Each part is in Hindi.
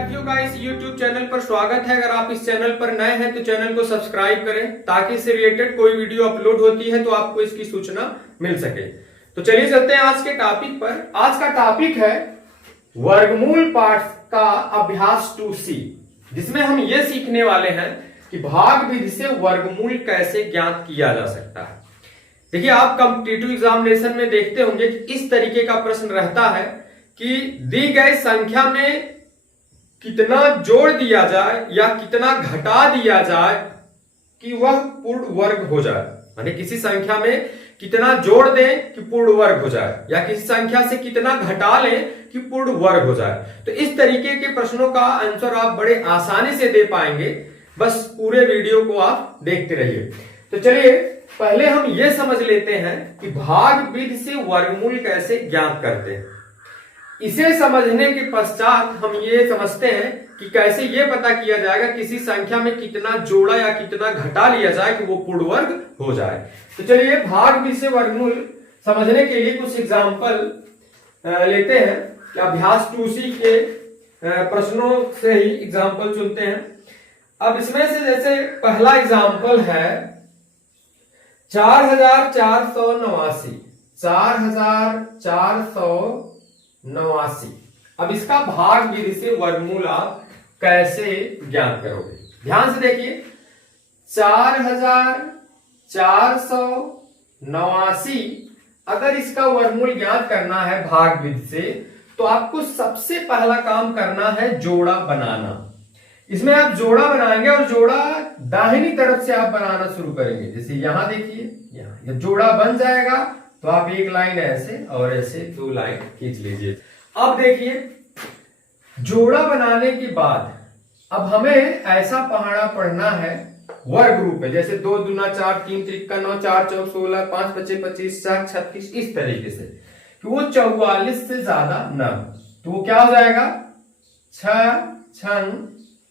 विद्यार्थियों का इस YouTube चैनल पर स्वागत है। अगर आप इस चैनल पर नए हैं तो चैनल को सब्सक्राइब करें ताकि इससे रिलेटेड कोई वीडियो अपलोड होती है तो आपको इसकी सूचना मिल सके। तो चलिए चलते हैं आज के टॉपिक पर। आज का टॉपिक है वर्गमूल पाठ का अभ्यास 2C, जिसमें हम ये सीखने वाले हैं कि भाग विधि से वर्गमूल कैसे ज्ञात किया जा सकता है। देखिए, आप कॉम्पिटिटिव एग्जामिनेशन में देखते होंगे कि इस तरीके का प्रश्न रहता है कि दी गई संख्या में कितना जोड़ दिया जाए या कितना घटा दिया जाए कि वह पूर्ण वर्ग हो जाए। यानी किसी संख्या में कितना जोड़ दें कि पूर्ण वर्ग हो जाए या किसी संख्या से कितना घटा लें कि पूर्ण वर्ग हो जाए। तो इस तरीके के प्रश्नों का आंसर आप बड़े आसानी से दे पाएंगे, बस पूरे वीडियो को आप देखते रहिए। तो चलिए पहले हम यह समझ लेते हैं कि भाग विधि से वर्गमूल कैसे ज्ञात करते हैं। इसे समझने के पश्चात हम ये समझते हैं कि कैसे ये पता किया जाएगा किसी संख्या में कितना जोड़ा या कितना घटा लिया जाए कि वो पूर्ण वर्ग हो जाए। तो चलिए भाग विधि से वर्गमूल समझने के लिए कुछ एग्जाम्पल लेते हैं। अभ्यास 2C के प्रश्नों से ही एग्जाम्पल चुनते हैं। अब इसमें से जैसे पहला एग्जाम्पल है 4489 4489। अब इसका भाग विधि से वर्गमूल आप कैसे ज्ञात करोगे? ध्यान से देखिए, 4489 अगर इसका वर्गमूल ज्ञात करना है भाग विधि से तो आपको सबसे पहला काम करना है जोड़ा बनाना। इसमें आप जोड़ा बनाएंगे और जोड़ा दाहिनी तरफ से आप बनाना शुरू करेंगे। जैसे यहां देखिए, यहां जोड़ा बन जाएगा तो आप एक लाइन ऐसे और ऐसे दो लाइन खींच लीजिए। अब देखिए, जोड़ा बनाने के बाद अब हमें ऐसा पहाड़ा पढ़ना है वर्ग रूप में। जैसे 2 दूना 4, 3 त्रिका 9, 4 चौक 16, 5 पचे 25, 4 36, इस तरीके से कि वो 44 से ज्यादा न हो। तो वो क्या हो जाएगा 6 छंग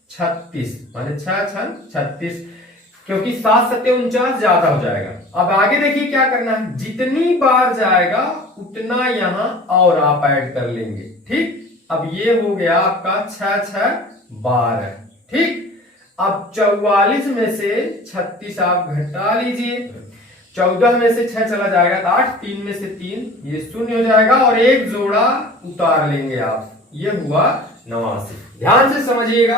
36, माने 6 छंग 36, क्योंकि 7 सत्ते 49 ज्यादा हो जाएगा। अब आगे देखिए क्या करना है, जितनी बार जाएगा उतना यहां और आप ऐड कर लेंगे। ठीक, अब ये हो गया आपका 6 6 12। ठीक, अब 44 में से 36 आप घटा लीजिए, 14 में से 6 चला जाएगा तो 8, 3 में से 3 ये 0 हो जाएगा और एक जोड़ा उतार लेंगे आप, ये हुआ 89। ध्यान से समझिएगा।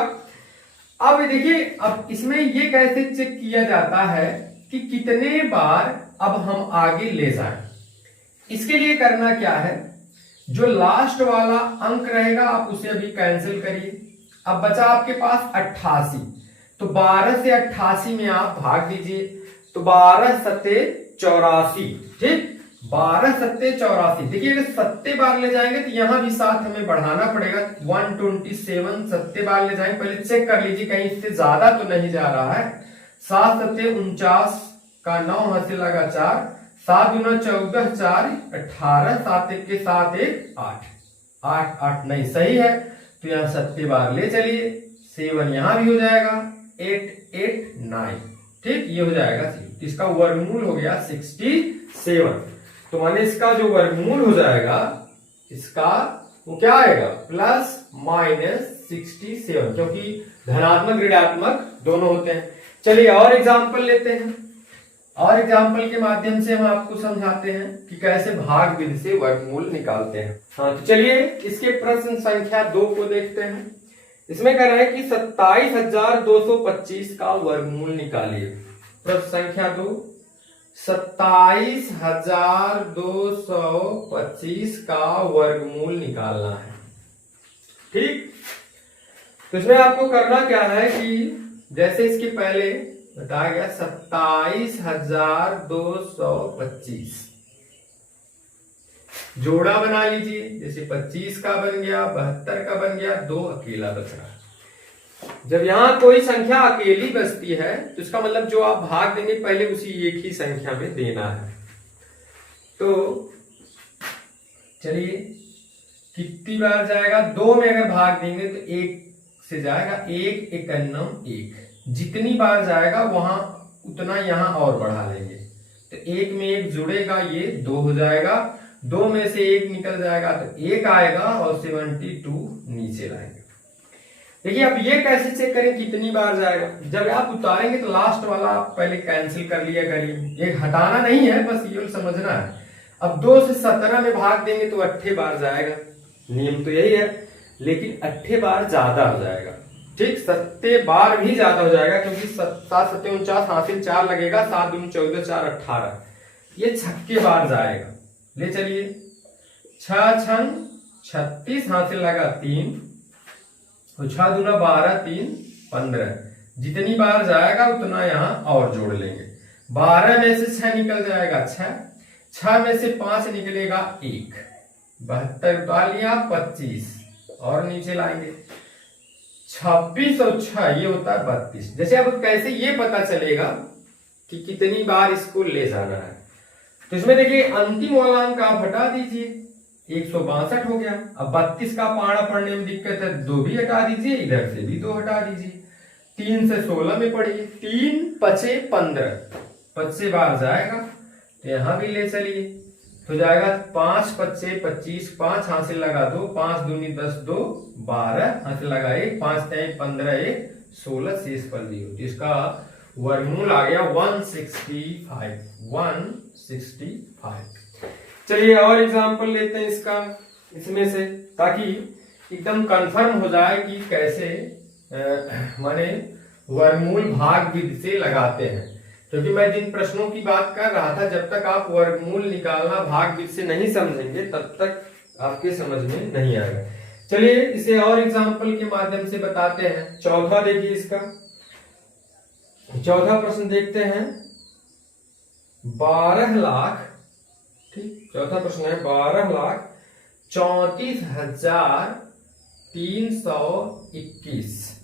अब देखिए, अब इसमें ये कैसे चेक किया जाता है कि कितने बार अब हम आगे ले जाएं। इसके लिए करना क्या है, जो लास्ट वाला अंक रहेगा आप उसे अभी कैंसिल करिए। अब बचा आपके पास 88, तो 12 से 88 में आप भाग दीजिए, तो 12 सत्ते 84। ठीक, 12 सत्ते 84। देखिए अगर सत्ते बार ले जाएंगे तो यहां भी साथ हमें बढ़ाना पड़ेगा, 127 सत्ते बार ले जाएंगे। पहले चेक कर लीजिए कहीं इससे ज्यादा तो नहीं जा रहा है। 7 सत्ते 49 का 9 हाथ लगा 4, 7 दूना 14, 4 18, 7 एक के 7 1 8, 8 8 नहीं सही है, तो यहां सत्ते बार ले चलिए, 7 यहां भी हो जाएगा, 8 8 9। ठीक, ये हो जाएगा। इसका वर्गमूल हो गया 67। तो माने इसका जो वर्गमूल हो जाएगा इसका वो क्या आएगा, प्लस माइनस 67, क्योंकि धनात्मक ऋणात्मक दोनों होते हैं। चलिए और एग्जाम्पल लेते हैं, और एग्जाम्पल के माध्यम से हम आपको समझाते हैं कि कैसे भाग विधि से वर्गमूल निकालते हैं। हाँ, तो चलिए इसके प्रश्न संख्या 2 को देखते हैं। इसमें कह रहे हैं कि 27,225 का वर्गमूल निकालिए। प्रश्न संख्या 2, 27,225 का वर्गमूल निकालना है। ठीक, तो इसमें आपको करना क्या है कि जैसे इसके पहले बताया गया 27,225 जोड़ा बना लीजिए। जैसे 25 का बन गया, 72 का बन गया, 2 अकेला बच रहा है। जब यहां कोई संख्या अकेली बचती है तो इसका मतलब जो आप भाग देंगे पहले उसी एक ही संख्या में देना है। तो चलिए कितनी बार जाएगा, 2 में अगर भाग देंगे तो 1 से जाएगा, 1 51 1। जितनी बार जाएगा वहां उतना यहां और बढ़ा लेंगे, तो 1 में 1 जुड़ेगा, ये 2 हो जाएगा, 2 में से 1 निकल जाएगा तो 1 आएगा और 72 नीचे लाएंगे। देखिए अब ये कैसे चेक करें कितनी बार जाएगा। जब आप उतारेंगे तो लास्ट वाला आप पहले कैंसिल कर लिया करिए, ये हटाना नहीं है, बस ये समझना है। अब 2 से 17 में भाग देंगे तो 8 बार जाएगा, नियम तो यही है, लेकिन 8 बार ज्यादा हो जाएगा। ठीक, 7 बार भी ज्यादा हो जाएगा, क्योंकि 7 7 49 हासिल 4 लगेगा, 7 दूनी 14 4 18, ये 6 बार जाएगा। ले चलिए 6 छंग 36 हासिल लगा 3, तो 6 दूना 12 3 15, जितनी बार जाएगा उतना यहाँ और जोड़ लेंगे। 12 में से 6 निकल जाएगा 6 में से 5 निकलेगा 1, 72 उतार लिया 25, और नीचे लाएंगे 26 और 6 ये होता है 32। जैसे अब कैसे ये पता चलेगा कि कितनी बार इसको ले जाना है, तो इसमें देखिए अंतिम वाला अंक आप हटा दीजिए, 162 हो गया। अब 32 का पाड़ा पढ़ने में दिक्कत है, 2 भी हटा दीजिए, इधर से भी 2 हटा दीजिए, 3 से 16 में पढ़िए, 3 पचे 15, 25 बार जाएगा, तो यहां भी ले चलिए, तो जाएगा 5 पचे 25, 5 हासिल लगा 2, 5 दूनी 10 2 12 हासिल लगा 1, 5 3 15 1 16, शेष पर 0, तो इसका वर्गमूल आ गया 165 165। चलिए और एग्जांपल लेते हैं इसका, इसमें से, ताकि एकदम कंफर्म हो जाए कि कैसे माने वर्गमूल भाग विधि से लगाते हैं। क्योंकि मैं जिन प्रश्नों की बात कर रहा था, जब तक आप वर्गमूल निकालना भाग विधि से नहीं समझेंगे तब तक आपके समझ में नहीं आएगा। चलिए इसे और एग्जांपल के माध्यम से बताते हैं। चौथा देखिए, इसका चौथा प्रश्न देखते हैं। 12 लाख, ठीक, चौथा प्रश्न है 12,34,321।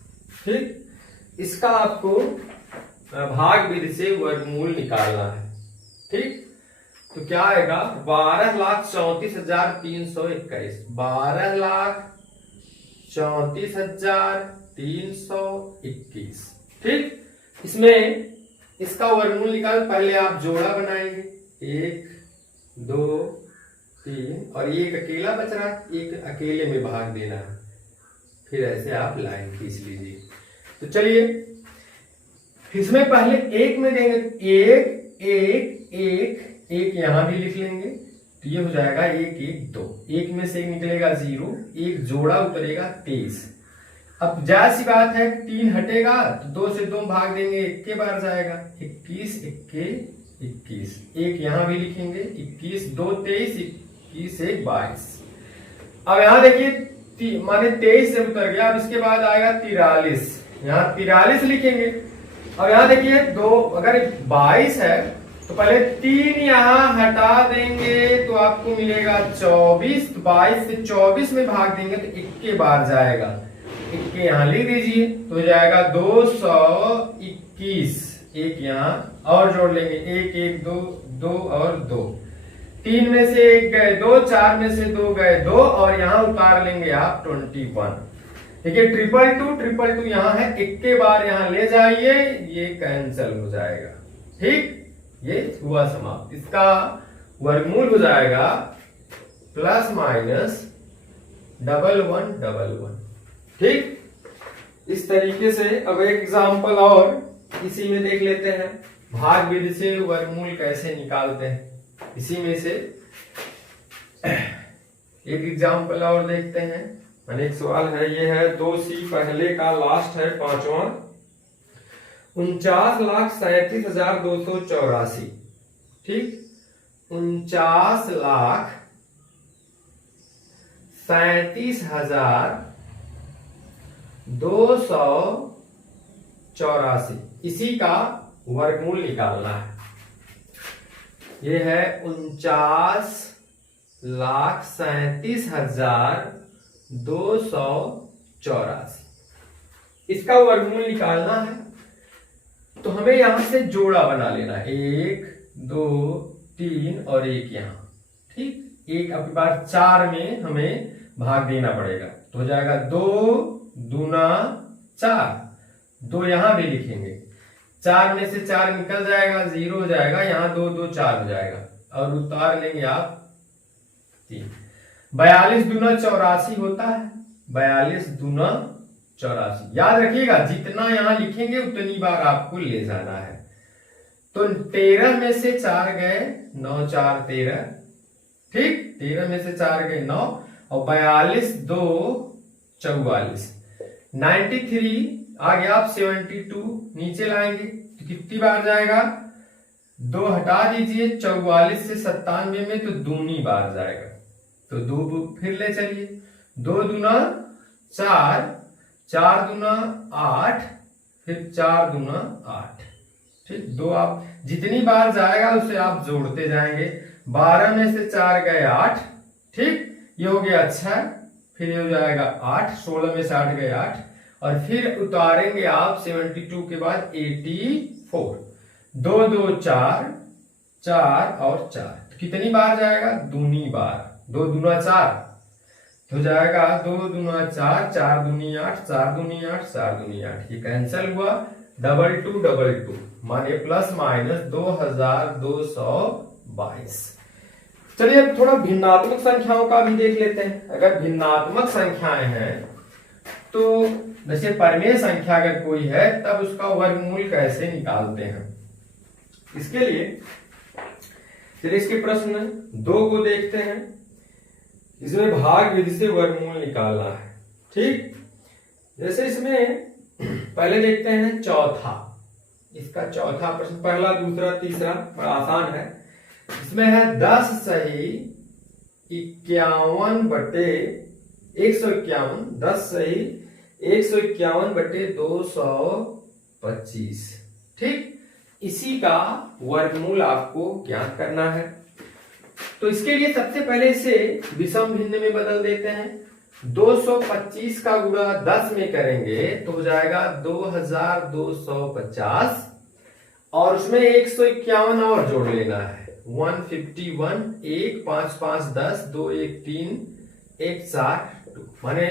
ठीक, इसका आपको भाग विधि से वर्गमूल निकालना है। ठीक, तो क्या आएगा 12,34,321, 12,34,321। ठीक, इसमें इसका वर्गमूल निकाल, पहले आप जोड़ा बनाएंगे, 1 2 3 और एक अकेला बच रहा है, एक अकेले में भाग देना है, फिर ऐसे आप लाइन खींच लीजिए। तो चलिए इसमें पहले 1 में देंगे, 1 1 1 1 यहां भी लिख लेंगे, तो ये हो जाएगा 1 1 2, 1 में से 1 निकलेगा 0, 1 जोड़ा उतरेगा 23। अब जाहिर सी बात है 3 हटेगा तो 2 से 2 भाग देंगे, 1 बार जाएगा, 21 1 21, 1 यहां भी लिखेंगे, 21 2 23, 21 1 22। अब यहां देखिए माने 23 से उतर गया, अब इसके बाद आएगा 43, यहां 43 लिखेंगे। अब यहां देखिए 2, अगर 22 है तो पहले 3 यहां हटा देंगे तो आपको मिलेगा 24, 22 से 24 में भाग देंगे तो 1 बार जाएगा, 1 यहां लिख दीजिए, तो हो जाएगा 221, 1 यहां और जोड़ लेंगे, 1 1 2 2 और 2, 3 में से 1 गए 2, 4 में से 2 गए 2, और यहां उतार लेंगे आप 21। देखिए 222 यहां है, 1 बार यहां ले जाइए, ये कैंसिल हो जाएगा। ठीक, ये हुआ समाप्त। इसका वर्गमूल हो जाएगा प्लस माइनस 1111। ठीक, इस तरीके से। अब एक एग्जांपल और इसी में देख लेते हैं, भाग विधि से वर्गमूल कैसे निकालते हैं। इसी में से एक एग्जांपल और देखते हैं। अनेक सवाल है, ये है 2C पहले का लास्ट है 5वां, 49,37,284। ठीक, 49,37,284, इसी का वर्गमूल निकालना है। ये है 49,37,284, इसका वर्गमूल निकालना है। तो हमें यहां से जोड़ा बना लेना है, 1 2 3 और 1 यहां। ठीक, 1 अपनी बार 4 में हमें भाग देना पड़ेगा, तो हो जाएगा 2 दूना 4, 2 यहां भी लिखेंगे, 4 में से 4 निकल जाएगा, 0 हो जाएगा, यहां 2 2 4 हो जाएगा, और उतार लेंगे आप 3। 42 दूना 84 होता है, 42 दूना 84। याद रखिएगा जितना यहां लिखेंगे उतनी बार आपको ले जाना है। तो 13 में से 4 गए 9 4 13, ठीक, 13 में से 4 गए 9 और 42 2 44, 93 आ गया। आप 72 नीचे लाएंगे तो कितनी बार जाएगा, 2 हटा दीजिए, 44 से 97 में तो दूनी बार जाएगा, तो 2 फिर ले चलिए, 2 दूना 4, 4 दूना 8, फिर 4 दूना 8, ठीक। 2 आप जितनी बार जाएगा उसे आप जोड़ते जाएंगे। 12 में से 4 गए 8, ठीक, ये हो गया 6, फिर ये हो जाएगा 8, 16 में से 8 गए 8, और फिर उतारेंगे आप 72 के बाद 84, 2 2 4, 4 और 4, तो कितनी बार जाएगा, दूनी बार, 2 दूना 4 तो जाएगा 2 दूना 4, 4 दूनी 8, 4 दूनी 8, 4 दूनी 8, ये कैंसिल हुआ, 2222 माने प्लस माइनस 2222। चलिए अब थोड़ा भिन्नात्मक संख्याओं का भी देख लेते हैं। अगर भिन्नात्मक संख्याएं हैं तो जैसे परिमेय संख्या अगर कोई है तब उसका वर्गमूल कैसे निकालते हैं, इसके लिए चलिए इसके प्रश्न 2 को देखते हैं। इसमें भाग विधि से वर्गमूल निकालना है, ठीक। जैसे इसमें पहले देखते हैं चौथा, इसका चौथा प्रश्न, पहला दूसरा तीसरा बड़ा आसान है। इसमें है 10 सही 51 बटे 151, 10 सही 151 बटे 225, ठीक। इसी का वर्गमूल आपको ज्ञात करना है। तो इसके लिए सबसे पहले इसे विषम भिन्न में बदल देते हैं। 225 का गुणा 10 में करेंगे तो हो जाएगा 2250, और उसमें 151 और जोड़ लेना है, 151, 1 5 5 10, 2 1 3, 1 4 2, माने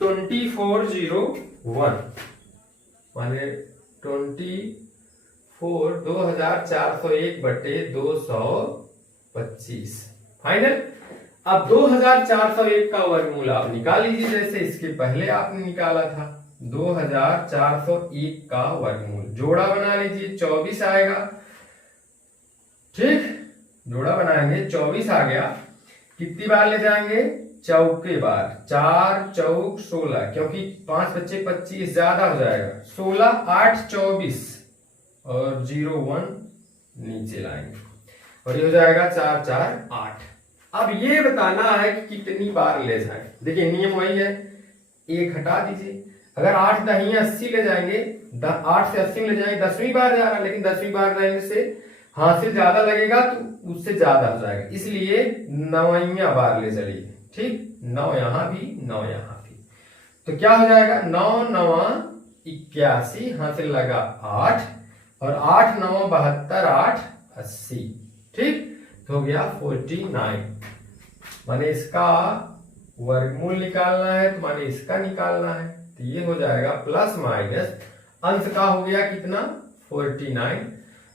2401, माने 2401 बटे 225 फाइनल। अब 2401 का वर्गमूल आप निकाल लीजिए, जैसे इसके पहले आपने निकाला था। 2401 का वर्गमूल जोड़ा बना लीजिए, 24 आएगा, ठीक, जोड़ा बनाएंगे 24 आ गया। कितनी बार ले जाएंगे, चौके बार, 4 चौक 16, क्योंकि 5 बच्चे 25 ज्यादा हो जाएगा, 16 8 24 और 0 1 नीचे लाएंगे और ये हो जाएगा 4 4 8। अब ये बताना है कि कितनी बार ले जाए। देखिए नियम वही है, 1 हटा दीजिए। अगर 8 दही 80 ले जाएंगे, 8 से 80 में ले जाएंगे, 10वीं बार जा रहा है, लेकिन 10वीं बार जाने से हासिल ज्यादा लगेगा तो उससे ज्यादा हो जाएगा, इसलिए 9वीं बार ले चलिए, ठीक। 9 यहां भी 9 यहां भी, तो क्या हो जाएगा, 9 9 81, हासिल लगा 8, और 8 9 72, 8 80, ठीक, तो हो गया 49। माने इसका वर्गमूल निकालना है तो माने इसका निकालना है, तो ये हो जाएगा प्लस माइनस अंश का हो गया कितना, 49।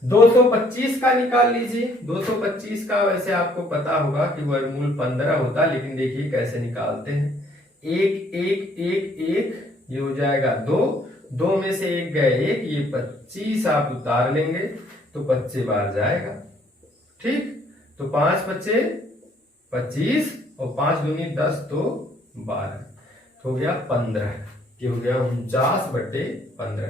225 का निकाल लीजिए। 225 का वैसे आपको पता होगा कि वर्गमूल 15 होता है, लेकिन देखिए कैसे निकालते हैं। 1 1 1 1, ये हो जाएगा 2, 2 में से 1 गए 1, ये 25 आप उतार लेंगे तो 25 बार जाएगा, ठीक। तो 5 बचे 25 और 5 दूनी 10 तो 12, तो हो गया 15, ये हो गया 49 बटे 15।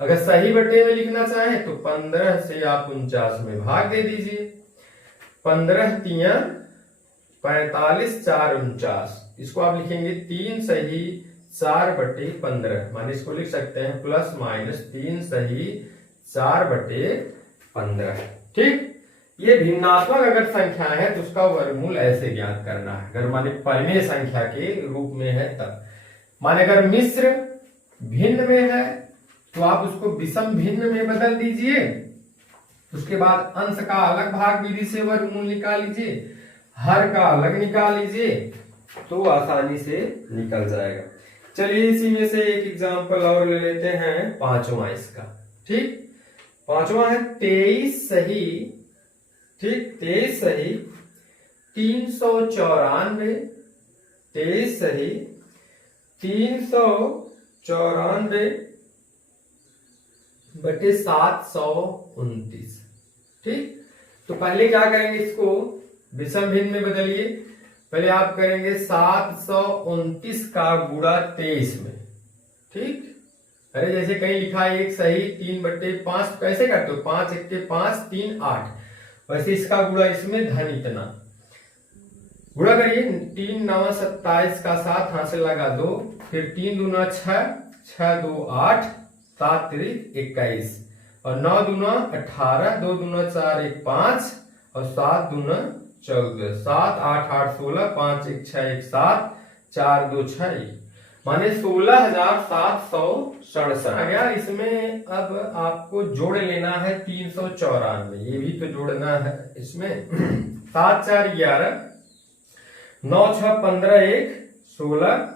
अगर सही बटे में लिखना चाहें तो 15 से आप 49 में भाग दे दीजिए। 15 3 45, 4 49, इसको आप लिखेंगे 3 सही 4 बटे 15, माने इसको लिख सकते हैं प्लस माइनस 3 सही 4 बटे 15, ठीक। ये भिन्नात्मक अगर संख्या है तो उसका वर्गमूल ऐसे ज्ञात करना है, अगर माने परिमेय संख्या के रूप में है तब। माने अगर मिश्र भिन्न में है तो आप उसको विषम भिन्न में बदल दीजिए, उसके बाद अंश का अलग भाग विधि से वर्गमूल निकाल लीजिए, हर का अलग निकाल लीजिए, तो आसानी से निकल जाएगा। चलिए इसी में से एक एग्जांपल और ले लेते हैं, 5वां इसका, ठीक। 5वां है 23 सही, ठीक, 23 सही 394, 23 सही 394 94/729। ठीक, तो पहले क्या करेंगे, इसको विषम भिन्न में बदलिए। पहले आप करेंगे 729 का गुणा 23 में। ठीक, अरे जैसे कहीं लिखा है 1 सही 3/5, कैसे करते हो, 5 1 के 5 3 8, वैसे इसका गुणा इसमें धन इतना गुणा करिए। 3 9 27 का 7 हाथ से लगा 2, फिर 3 दूना 6, 6 2 8, 7 3 21, और 9 दूना 18, 2 दूना 4 1 5, और 7 दूना 14, 7 8 8 16, 5 1 6 1 7, 4 2 6 1, माने 16,767 आ गया। इसमें अब आपको जोड़ लेना है 394, ये भी तो जोड़ना है इसमें। 7 4 11, 9 6 15 1 16,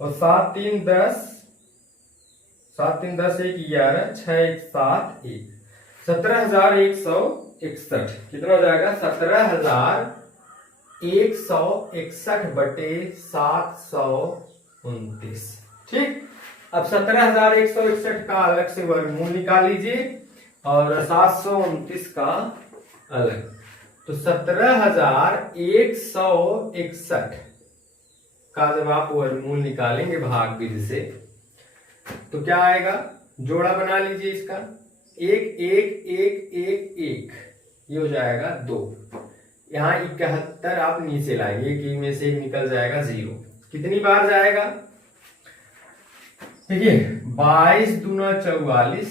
और 7 3 10, 7 3 10 1 11, 6 1 7 1, 17,161। कितना हो जाएगा, 17,161/729। ठीक, अब 17,161 का अलग से वर्गमूल निकाल लीजिए और 729 का अलग, तो 17,161 का जब आप वर्गमूल निकालेंगे भाग विधि से तो क्या आएगा, जोड़ा बना लीजिए इसका, 1 1 1 1 1, ये हो जाएगा 2। यहाँ 71 आप नीचे लाएंगे, एक में से एक निकल जाएगा 0। कितनी बार जाएगा, देखिए 22 दूना 44,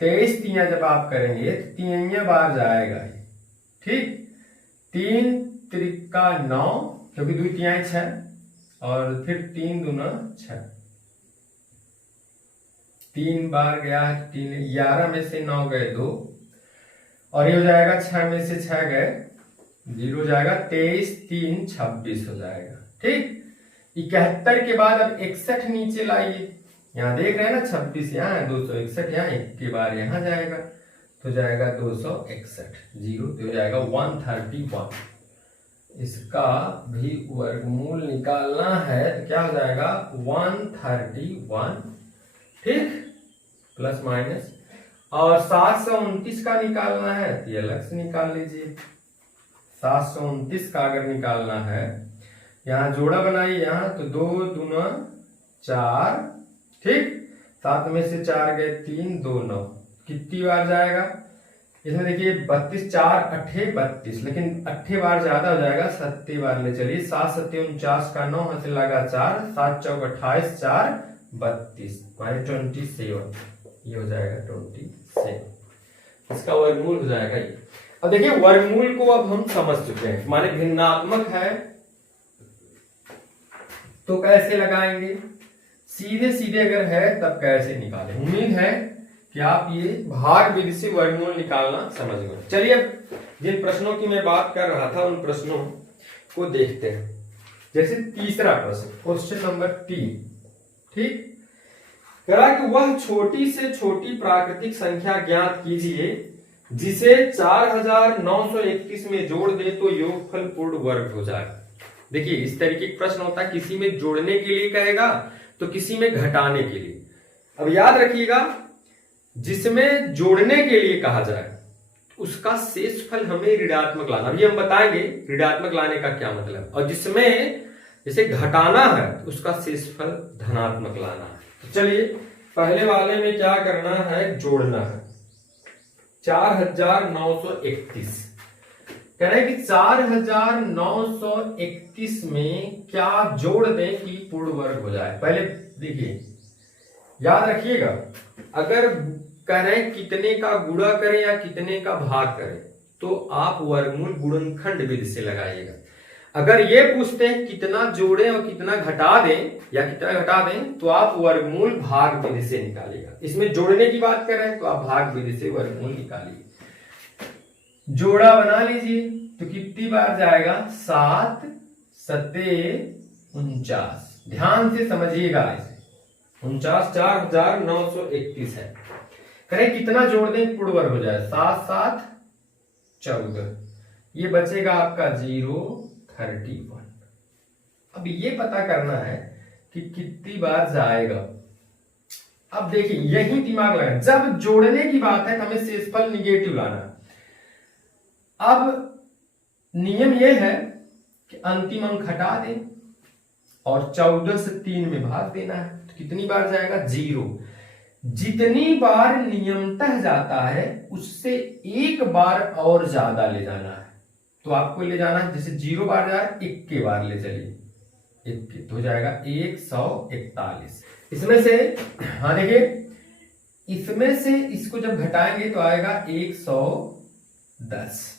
23 तिया जब आप करेंगे तो 3 बार जाएगा। ठीक, 3 त्रिका 9, क्योंकि 2 तिहाई 6, और फिर 3 दूना 6, 3 बार गया है, 3 11 में से 9 गए 2, और ये हो जाएगा 6 में से 6 गए 0 हो जाएगा, 23 3 26 हो जाएगा। ठीक, 71 के बाद अब 61 नीचे लाइए, यहाँ देख रहे हैं ना 26 यहाँ है, 261 यहाँ, एक के बाद यहाँ जाएगा तो जाएगा 261, 0 तो हो जाएगा 131। इसका भी वर्गमूल निकालना है तो क्या हो जाएगा 131। ठीक, प्लस माइनस, और 729 का निकालना है तो ये अलग से निकाल लीजिए। 729 का अगर निकालना है, यहाँ जोड़ा बनाइए, यहाँ तो 2 दूना 4, ठीक, 7 में से 4 गए 3 2 9, कितनी बार जाएगा इसमें, देखिए 32 4 8 32, लेकिन 8 बार ज्यादा हो जाएगा, 7 बार ले चलिए। 7 7 49 का 9 हाथ से लगा 4, 7 चौक 28, 4 32, माने 27, ये हो जाएगा 27, इसका वर्गमूल हो जाएगा ये। अब देखिए वर्गमूल को अब हम समझ चुके हैं, माने भिन्नात्मक है तो कैसे लगाएंगे, सीधे सीधे अगर है तब कैसे निकालें। उम्मीद है कि आप ये भाग विधि से वर्गमूल निकालना समझ गए। चलिए अब जिन प्रश्नों की मैं बात कर रहा था उन प्रश्नों को देखते हैं। जैसे तीसरा प्रश्न, क्वेश्चन नंबर 3, ठीक, करा कि वह छोटी से छोटी प्राकृतिक संख्या ज्ञात कीजिए जिसे 4931 में जोड़ दे तो योगफल पूर्ण वर्ग हो जाए। देखिए इस तरीके का प्रश्न होता है, किसी में जोड़ने के लिए कहेगा तो किसी में घटाने के लिए। अब याद रखिएगा, जिसमें जोड़ने के लिए कहा जाए उसका शेषफल हमें ऋणात्मक लाना, अभी हम बताएंगे ऋणात्मक लाने का क्या मतलब, और जिसमें जैसे घटाना है उसका शेषफल धनात्मक लाना है। तो चलिए पहले वाले में क्या करना है, जोड़ना है। 4931 कह रहे हैं कि 4931 में क्या जोड़ दें कि पूर्ण वर्ग हो जाए। पहले देखिए याद रखिएगा, अगर कह रहे हैं कितने का गुणा करें या कितने का भाग करें तो आप वर्गमूल गुणनखंड विधि से लगाइएगा। अगर ये पूछते हैं कितना जोड़ें और कितना घटा दें या कितना घटा दें तो आप वर्गमूल भाग विधि से निकालिएगा। इसमें जोड़ने की बात कर रहे हैं तो आप भाग विधि से वर्गमूल निकालिए। जोड़ा बना लीजिए तो कितनी बार जाएगा, 7 7 49, ध्यान से समझिएगा इसे। 49 4931 है, करें कितना जोड़ दें पूर्ण वर्ग हो जाए, 7 7 14, ये बचेगा आपका 0 31। अब ये पता करना है कि कितनी बार जाएगा। अब देखिए यही दिमाग लगा, जब जोड़ने की बात है तो हमें शेषफल निगेटिव लाना। अब नियम यह है कि अंतिम अंक हटा दें और 14 से 3 में भाग देना है, तो कितनी बार जाएगा? 0। जितनी बार नियमतः जाता है उससे एक बार और ज्यादा ले जाना है। तो आपको ले जाना है, जैसे 0 बार जा रहा है, 1 बार ले चलिए, 1 तो हो जाएगा 141। इसमें से हाँ देखिए, इसमें से इसको जब घटाएंगे तो आएगा 110।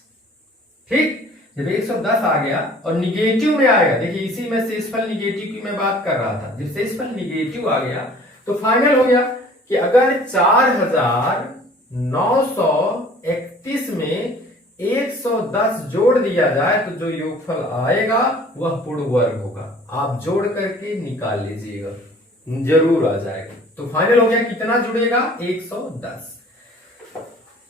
ठीक, जब 110 आ गया और निगेटिव में आएगा, देखिए इसी में शेषफल निगेटिव की मैं बात कर रहा था, जब शेषफल निगेटिव आ गया तो फाइनल हो गया कि अगर 4931 में 110 जोड़ दिया जाए तो जो योगफल आएगा वह पूर्ण वर्ग होगा। आप जोड़ करके निकाल लीजिएगा, जरूर आ जाएगा। तो फाइनल हो गया, कितना जुड़ेगा? 110।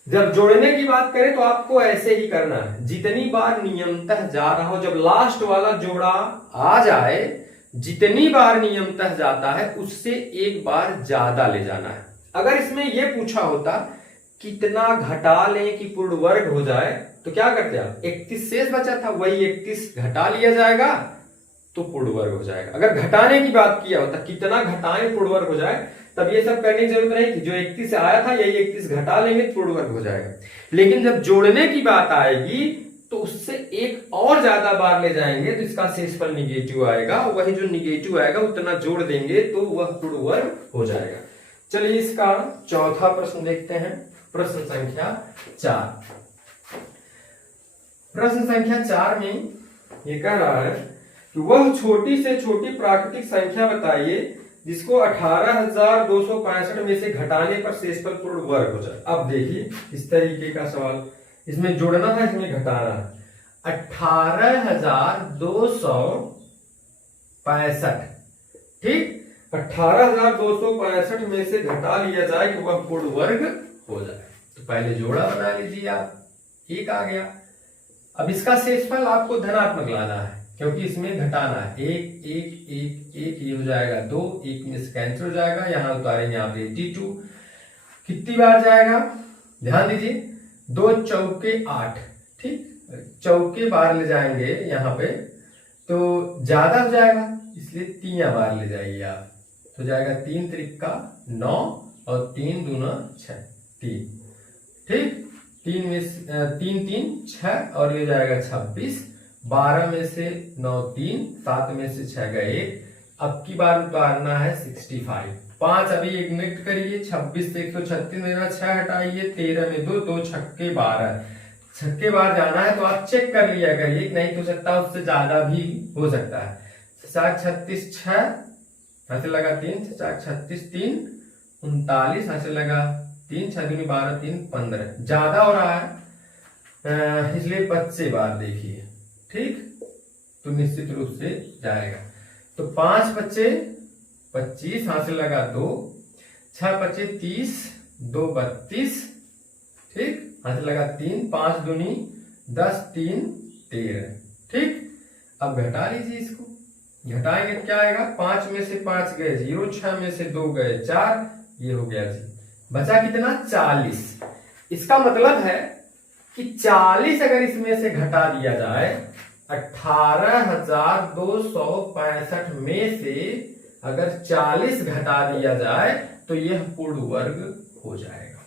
जब जोड़ने की बात करें तो आपको ऐसे ही करना है, जितनी बार नियमतः जा रहा हो, जब लास्ट वाला जोड़ा आ जाए, जितनी बार नियमतः जाता है उससे एक बार ज्यादा ले जाना है। अगर इसमें यह पूछा होता कितना घटा लें कि पूर्ण वर्ग हो जाए, तो क्या करते आप? 31 शेष बचा था, वही 31 घटा लिया जाएगा तो पूर्ण वर्ग हो जाएगा। अगर घटाने की बात किया होता कितना घटाएं पूर्ण वर्ग हो जाए, तब ये सब करने की जरूरत नहीं थी, जो 31 से आया था यही 31 घटा लेंगे तो पूर्ण वर्ग हो जाएगा। लेकिन जब जोड़ने की बात आएगी तो उससे एक और ज्यादा बार ले जाएंगे तो इसका शेषफल निगेटिव आएगा, वही जो निगेटिव आएगा उतना जोड़ देंगे तो वह पूर्ण वर्ग हो जाएगा। चलिए इसका चौथा प्रश्न देखते हैं, प्रश्न संख्या 4। प्रश्न संख्या 4 में ये कह रहा है कि वह छोटी से छोटी प्राकृतिक संख्या बताइए जिसको 18,265 में से घटाने पर शेषफल पूर्ण वर्ग हो जाए। अब देखिए इस तरीके का सवाल, इसमें जोड़ना है, इसमें घटाना है। 18,265, ठीक, 18,265 में से घटा लिया जाए कि वह पूर्ण वर्ग हो जाए। तो पहले जोड़ा बना लीजिए आप, 1 आ गया। अब इसका शेषफल आपको धनात्मक लाना है क्योंकि इसमें घटाना है। 1 1 1 1 ये हो जाएगा 2, 1 में से कैंसिल हो जाएगा, यहां उतारेंगे आप 82। कितनी बार जाएगा? ध्यान दीजिए, 2 चौके 8, ठीक, चौके बार ले जाएंगे यहां पे तो ज्यादा हो जाएगा, इसलिए 3 बार ले जाइए आप, तो जाएगा 3 त्रिका 9 और 3 दूना 6, 3, ठीक, 3 में 3 3 6 और ये जाएगा 26। 12 में से 9 3, 7 में से 6 गए 1। अब की बार उतारना है 65। 5 अभी इग्नोर करिए, 26 से 136 में 6 हटाइए, 13 में 2 2 छक्के 12, छक्के बार जाना है तो आप चेक कर लिया करिए, नहीं तो सकता उससे ज्यादा भी हो सकता है। 36 6 यहां से लगा 3, 36 3 39, यहां से लगा 3, 6 दूनी 12 3 15, ज्यादा हो रहा है इसलिए 25 बार देखिए, ठीक, तो निश्चित रूप से जाएगा। तो 5 25 25, यहां से लगा 2, 6 25 30, 2 32, ठीक, यहां से लगा 3, 5 दूनी 10 3 13, ठीक। अब घटा लीजिए इसको, घटाएंगे क्या आएगा? 5 में से 5 गए 0, 6 में से 2 गए 4, ये हो गया जी, बचा कितना? 40। इसका मतलब है कि 40 अगर इसमें से घटा दिया जाए, 18,265 में से अगर 40 घटा दिया जाए तो यह पूर्ण वर्ग हो जाएगा।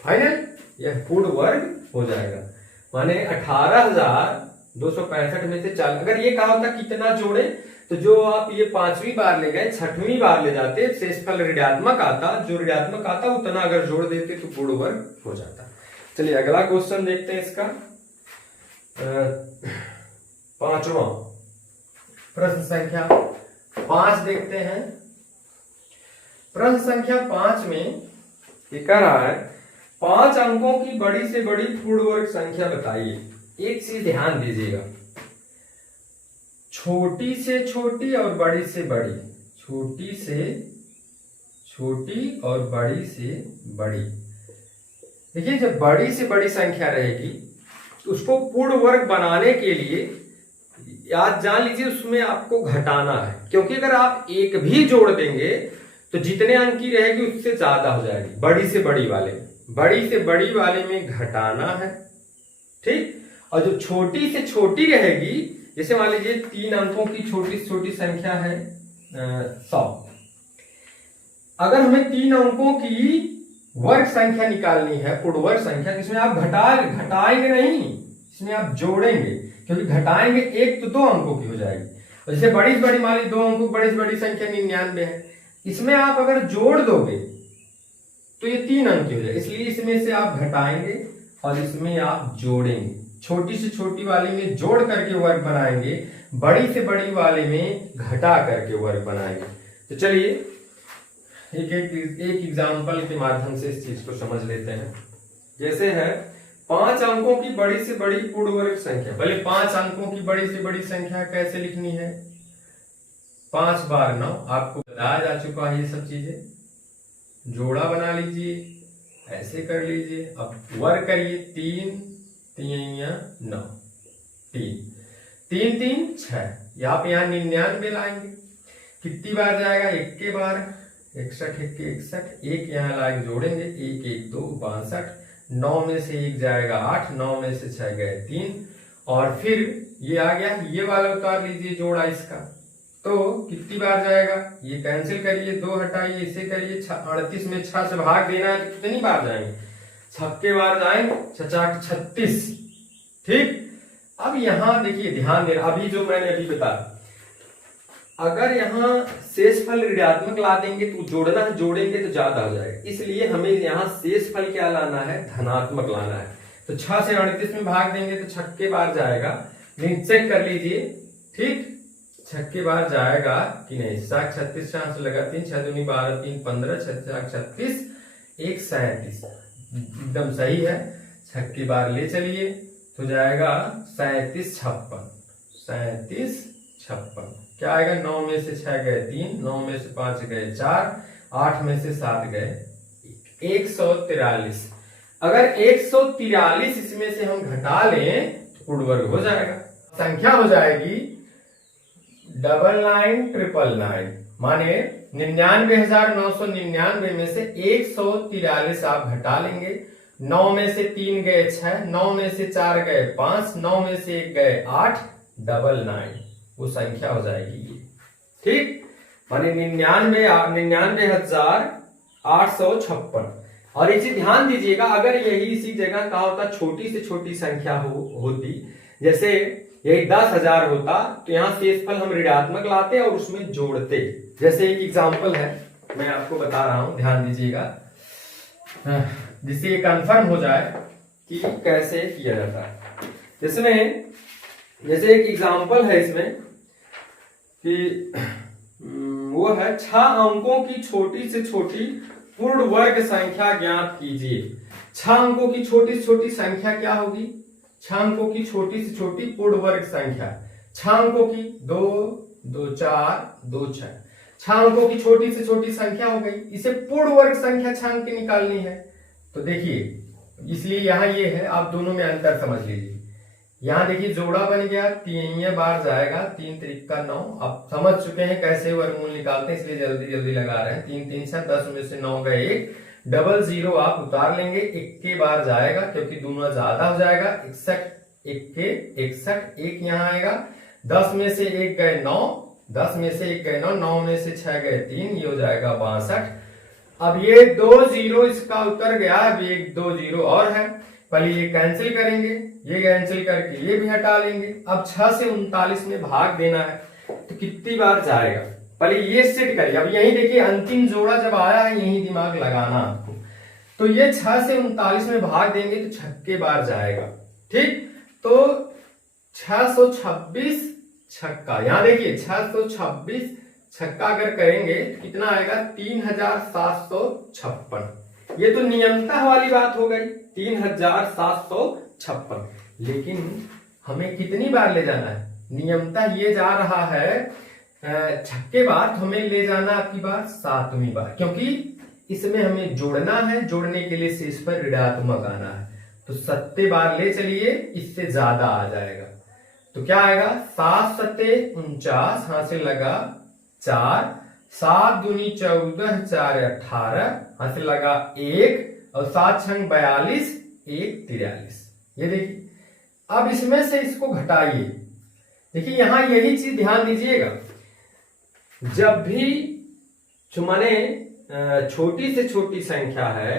फाइनल, यह पूर्ण वर्ग हो जाएगा। माने 18,265 में से 40, अगर ये कहा होता कितना जोड़े, तो जो आप ये 5वीं बार ले गए 6वीं बार ले जाते, शेषफल ऋणात्मक आता, जो ऋणात्मक आता उतना अगर जोड़ देते तो पूर्ण वर्ग हो जाता। चलिए अगला क्वेश्चन देखते हैं, इसका 5वां प्रश्न संख्या 5 देखते हैं। प्रश्न संख्या 5 में ये कह रहा है 5 अंकों की बड़ी से बड़ी पूर्ण वर्ग संख्या बताइए। एक चीज ध्यान दीजिएगा, छोटी से छोटी और बड़ी से बड़ी, छोटी से छोटी और बड़ी से बड़ी। देखिए जब बड़ी से बड़ी संख्या रहेगी उसको पूर्ण वर्ग बनाने के लिए याद जान लीजिए उसमें आपको घटाना है, क्योंकि अगर आप एक भी जोड़ देंगे तो जितने अंक की रहेगी उससे ज्यादा हो जाएगी। बड़ी से बड़ी वाले में, बड़ी से बड़ी वाले में घटाना है, ठीक। और जो छोटी से छोटी रहेगी, जैसे मान लीजिए 3 अंकों की छोटी से छोटी संख्या है 100। अगर हमें 3 अंकों की वर्ग संख्या निकालनी है, पूर्ण वर्ग संख्या, जिसमें आप घटाएंगे नहीं, इसमें आप जोड़ेंगे, क्योंकि घटाएंगे एक तो 2 अंकों की हो जाएगी। और जैसे बड़ी से बड़ी मान लीजिए 2 अंकों की बड़ी से बड़ी संख्या 99 है, इसमें आप अगर जोड़ दोगे तो ये 3 अंक की हो जाएगी। इसलिए इसमें से आप घटाएंगे और इसमें आप जोड़ेंगे। छोटी से छोटी वाले में जोड़ करके वर्ग बनाएंगे, बड़ी से बड़ी वाले में घटा करके वर्ग बनाएंगे। तो चलिए एक एग्जाम्पल के माध्यम से इस चीज को समझ लेते हैं। जैसे है 5 अंकों की बड़ी से बड़ी पूर्ण वर्ग संख्या। पहले 5 अंकों की बड़ी से बड़ी संख्या कैसे लिखनी है? 5 बार 9, आपको बताया जा चुका है ये सब चीजें। जोड़ा बना लीजिए, ऐसे कर लीजिए। अब वर्ग करिए, 3 3 9, 3 3 6। आप यहाँ 99 लाएंगे, कितनी बार जाएगा? 1 के बार, 61 1 के 61, 1 यहाँ लाएंगे, जोड़ेंगे, 1 1 2 62, 9 में से 1 जाएगा 8, 9 में से 6 गए 3, और फिर ये आ गया, ये वाला उतार लीजिए जोड़ा इसका, तो कितनी बार जाएगा? ये कैंसिल करिए, 2 हटाइए, इसे करिए, 38 में 6 से भाग देना है तो कितनी बार जाएंगे? 6 के बार जाएंगे, 6 36, ठीक। अब यहां देखिए, ध्यान देना, अभी जो मैंने अभी बताया, अगर यहाँ शेषफल ऋणात्मक ला देंगे तो जोड़ेंगे तो ज्यादा हो जाएगा। इसलिए हमें यहाँ शेषफल क्या लाना है? धनात्मक लाना है। तो 6 से 38 में भाग देंगे तो 6 के बार जाएगा, लेकिन चेक कर लीजिए, ठीक, 6 के बार जाएगा कि नहीं? 7 36 चांस लगा, 3 6 दूनी 12 3 15, 6 36 1 37, एकदम सही है। 6 के बार ले चलिए तो जाएगा 37 56, 37 56, क्या आएगा? 9 में से 6 गए 3, 9 में से 5 गए 4, 8 में से 7 गए 143। अगर 143 इसमें से हम घटा लें तो पूर्ण वर्ग हो जाएगा। संख्या हो जाएगी 99,999, माने 99,999 में से 143 आप घटा लेंगे। 9 में से 3 गए 6, 9 में से 4 गए 5, 9 में से 1 गए 8, 99, वो संख्या हो जाएगी ये, ठीक। माने 99,856। और इसे ध्यान दीजिएगा, अगर यही इसी जगह का होता छोटी से छोटी संख्या होती, जैसे यही 10,000 होता, तो यहाँ शेषफल हम ऋणात्मक लाते और उसमें जोड़ते। जैसे एक एग्जाम्पल है, मैं आपको बता रहा हूं, ध्यान दीजिएगा, जिससे ये कंफर्म हो जाए कि कैसे किया जाता है। इसमें जैसे एक एग्जाम्पल है इसमें कि वो है 6 अंकों की छोटी से छोटी पूर्ण वर्ग संख्या ज्ञात कीजिए। 6 अंकों की छोटी से छोटी संख्या क्या होगी? 6 अंकों की छोटी से छोटी पूर्ण वर्ग संख्या, 6 अंकों की 2 2 4 2 6, 6 अंकों की छोटी से छोटी संख्या हो गई। इसे पूर्ण वर्ग संख्या 6 अंक की निकालनी है। तो देखिए, इसलिए यहाँ ये है, आप दोनों में अंतर समझ लीजिए। यहाँ देखिए जोड़ा बन गया, 3 बार जाएगा, 3 3 का 9। आप समझ चुके हैं कैसे वर्गमूल निकालते हैं, इसलिए जल्दी जल्दी लगा रहे हैं। 3 3 6, 10 में से 9 गए 1, 00 आप उतार लेंगे, 1 के बार जाएगा क्योंकि दोनों ज्यादा हो जाएगा, 61 1 के 61, 1 यहाँ आएगा, 10 में से 1 गए 9, 10 में से 1 गए 9, 9 में से 6 गए 3, ये हो जाएगा 62। अब ये 20 इसका उतर गया, अब एक 20 और है, पहले ये कैंसिल करेंगे, ये कैंसिल करके ये भी हटा लेंगे। अब 6 से 39 में भाग देना है तो कितनी बार जाएगा? पहले ये सेट करिए। अब यही देखिए, अंतिम जोड़ा जब आया है, यही दिमाग लगाना आपको। तो ये 6 से 39 में भाग देंगे तो 6 के बार जाएगा, ठीक। तो 626 छक्का, यहां देखिए 626 छक्का अगर करेंगे तो कितना आएगा? 3756। ये तो नियमतः वाली बात हो गई, 3756। लेकिन हमें कितनी बार ले जाना है? नियमतः ये जा रहा है 6 के बार, तो हमें ले जाना आपकी बार 7वीं बार, क्योंकि इसमें हमें जोड़ना है। जोड़ने के लिए शेषफल ऋणात्मक आना है, तो 7 बार ले चलिए, इससे ज्यादा आ जाएगा। तो क्या आएगा? 7 7 49, हाथ से लगा 4, 7 दूनी 14, 4 18, हाथ से लगा 1 और 7 छंग 42, 1 43। ये देखिए, अब इसमें से इसको घटाइए। देखिए यहां यही चीज ध्यान दीजिएगा, जब भी माने छोटी से छोटी संख्या है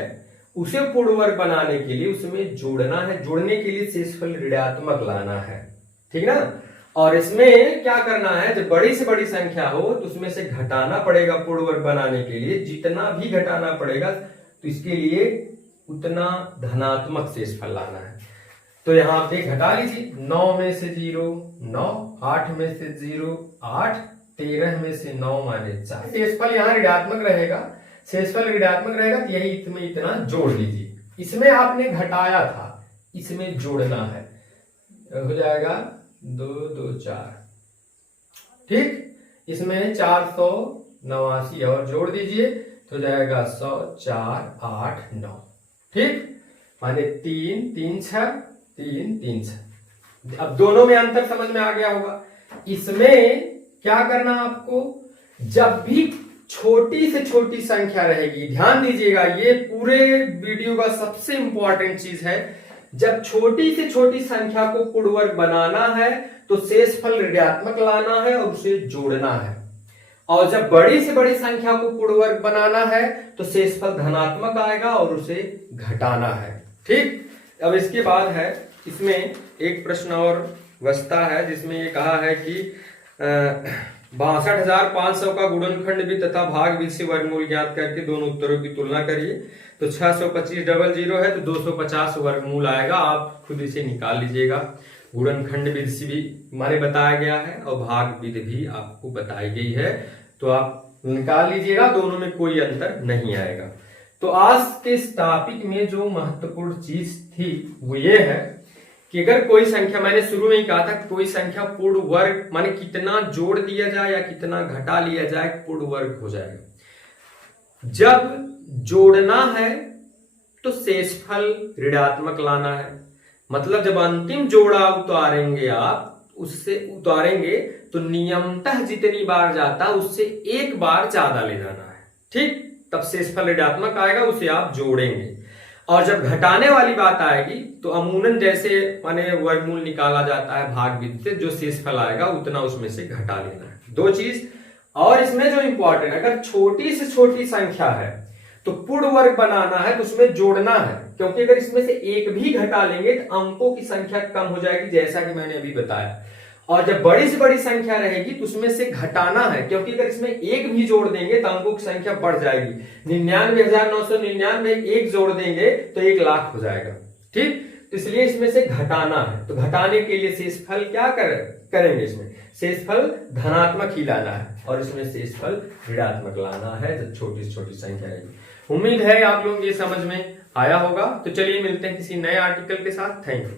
उसे पूर्ण वर्ग बनाने के लिए उसमें जोड़ना है, जोड़ने के लिए शेषफल ऋणात्मक लाना है, ठीक ना। और इसमें क्या करना है, जब बड़ी से बड़ी संख्या हो तो उसमें से घटाना पड़ेगा पूर्ण वर्ग बनाने के लिए, जितना भी घटाना पड़ेगा तो इसके लिए उतना धनात्मक शेषफल लाना है। तो यहां आप घटा लीजिए, 9 में से 0 9, 8 में से 0 8, 13 में से 9 माने 4। शेषफल यहाँ ऋणात्मक रहेगा, शेषफल ऋणात्मक रहेगा तो यही इसमें इतना जोड़ लीजिए। इसमें आपने घटाया था, इसमें जोड़ना है, हो जाएगा 2 2 4, ठीक। इसमें 489 और जोड़ दीजिए तो जाएगा 100 4 8 9, ठीक। माने 3 3 6 3 3 6। अब दोनों में अंतर समझ में आ गया होगा। इसमें क्या करना आपको, जब भी छोटी से छोटी संख्या रहेगी, ध्यान दीजिएगा ये पूरे वीडियो का सबसे इंपॉर्टेंट चीज है, जब छोटी से छोटी संख्या को पूर्ण वर्ग बनाना है तो शेषफल ऋणात्मक लाना है और उसे जोड़ना है, और जब बड़ी से बड़ी संख्या को पूर्ण वर्ग बनाना है तो शेषफल धनात्मक आएगा और उसे घटाना है, ठीक। अब इसके बाद है, इसमें एक प्रश्न और बचता है जिसमें ये कहा है कि 62,500 का गुणनखंड भी तथा भाग भी से वर्गमूल ज्ञात करके दोनों उत्तरों की तुलना करिए। तो 625 डबल 0 है तो 250 वर्गमूल आएगा, आप खुद इसे निकाल लीजिएगा। गुणनखंड विधि से भी हमारे बताया गया है और भाग विधि भी आपको बताई गई है, तो आप निकाल लीजिएगा, दोनों में कोई अंतर नहीं आएगा। तो आज के इस टॉपिक में जो महत्वपूर्ण चीज थी वो ये है कि अगर कोई संख्या, मैंने शुरू में ही कहा था कोई संख्या पूर्ण वर्ग माने कितना जोड़ दिया जाए या कितना घटा लिया जाए पूर्ण वर्ग हो जाएगा। जब जोड़ना है तो शेषफल ऋणात्मक लाना है, मतलब जब अंतिम जोड़ा उतारेंगे आप, उससे उतारेंगे तो नियमतः जितनी बार जाता उससे एक बार ज्यादा ले जाना है, ठीक। तब शेषफल ऋणात्मक आएगा, उसे आप जोड़ेंगे। और जब घटाने वाली बात आएगी तो अमूमन जैसे माने वर्गमूल निकाला जाता है भाग विधि से, जो शेषफल आएगा उतना उसमें से घटा लेना है। दो चीज और इसमें जो इंपॉर्टेंट, अगर छोटी से छोटी संख्या है तो पूर्ण वर्ग बनाना है तो उसमें जोड़ना है, क्योंकि अगर इसमें से एक भी घटा लेंगे तो अंकों की संख्या कम हो जाएगी, जैसा कि मैंने अभी बताया। और जब बड़ी से बड़ी संख्या रहेगी तो उसमें से घटाना है, क्योंकि अगर इसमें एक भी जोड़ देंगे तो अंकों की संख्या बढ़ जाएगी। 99,999 एक जोड़ देंगे तो 1,00,000 हो जाएगा, ठीक। तो इसलिए इसमें से घटाना है, तो घटाने के लिए शेषफल क्या करेंगे, इसमें शेषफल धनात्मक ही लाना है और इसमें शेषफल ऋणात्मक लाना है जब छोटी से छोटी संख्या रहेगी। उम्मीद है आप लोग ये समझ में आया होगा। तो चलिए मिलते हैं किसी नए आर्टिकल के साथ। Thank you.